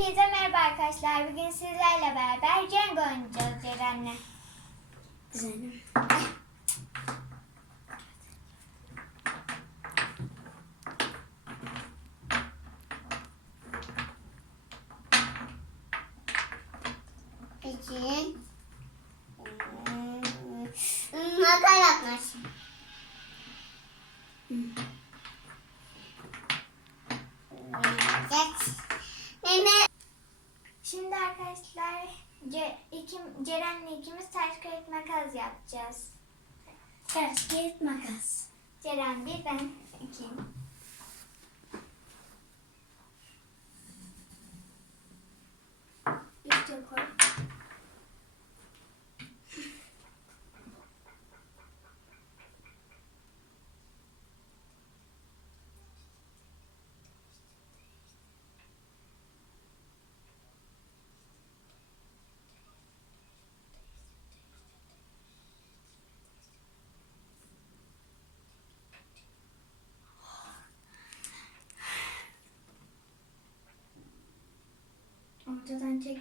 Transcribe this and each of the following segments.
Herkese merhaba arkadaşlar. Bugün sizlerle beraber Cenk oynayacağız Ceren'le. Güzelim. Peki. Hmm, Nakaratmış. Geç. Mehmet. Şimdi arkadaşlar Ce ikim, Ceren'le ikimiz taş kağıt makas yapacağız. Ters kağıt makas. Ceren bir ben iki.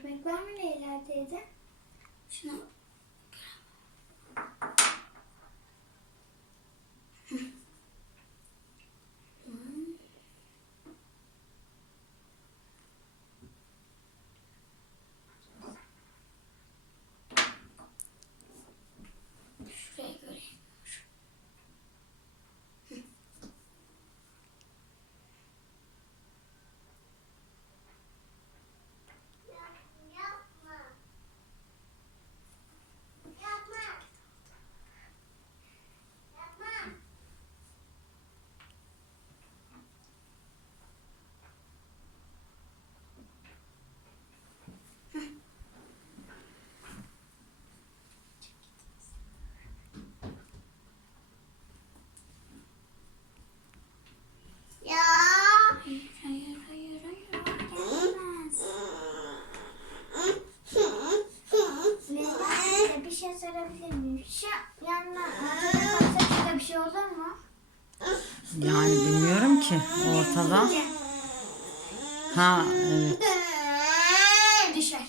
Çekmek var mı Leyla teyze? Şunu şuraya göreyim. Yapma. Yapma. Yapma. Ya. Hayır, hayır, hayır, hayır. Gelmez. Leyla teyze bir şey sorabilir miyim? Şu yanına ortada kalsa şurada bir şey olur mu? Yani ki ortada. Ha evet. Düşer.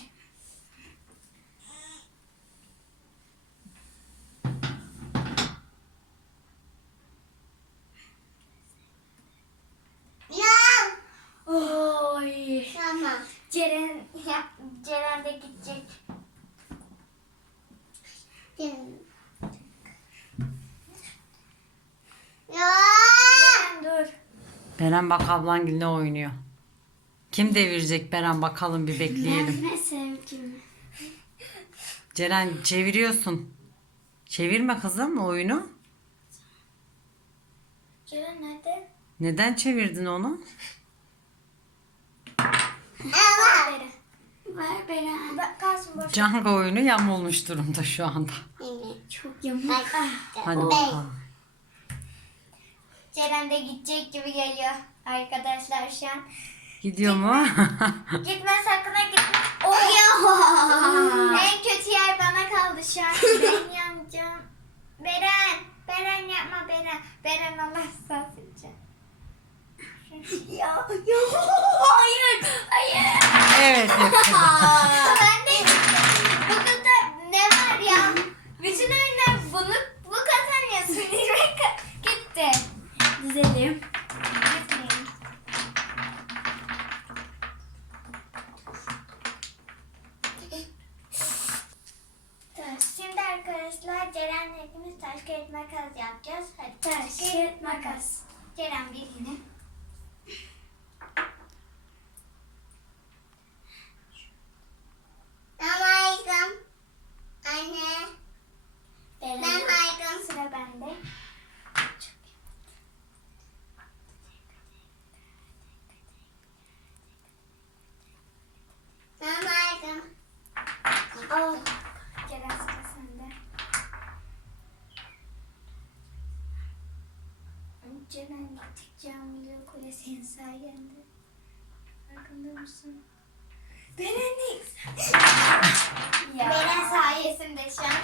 Ya. Oy. Tamam. Ceren, ya, Ceren de gidecek. Ya. Ceren dur. Beren bak ablan ne oynuyor. Kim devirecek Beren bakalım bir bekleyelim. Ne sevgim. Ceren çeviriyorsun. Çevirme kızım oyunu. Ceren nerede? Neden çevirdin onu? Ver Beren. Bak kalsın boş. Canga oyunu yamulmuş durumda şu anda. Çok yamuk. Hadi bakalım. Ceren de gidecek gibi geliyor arkadaşlar şu an. Gidiyor mu? Gitme sakın ha gitme. Oh En kötü yer bana kaldı şu an. Ben yanacağım. Beren. Beren yapma Beren. Beren Allah için. ya, ya, hayır, hayır. evet yapıyor. ben de bugün de ne var ya? Bütün oyunlar bunu bu kazanıyorsun. İrmek ka- gitti. Güzelim. Gitmeyin. Şimdi arkadaşlar Ceren'le ikimiz taş kağıt makas yapacağız. Hadi taş kağıt makas. Ceren bir yine. Ben haydım. Anne. Beren. Ben haydım. Sıra bende. Ben. Oh. Ceren sıra sende. Gittikçe anlıyor kule senin sayende. Farkında mısın? Beren ne? ya. Beren sayesinde şu an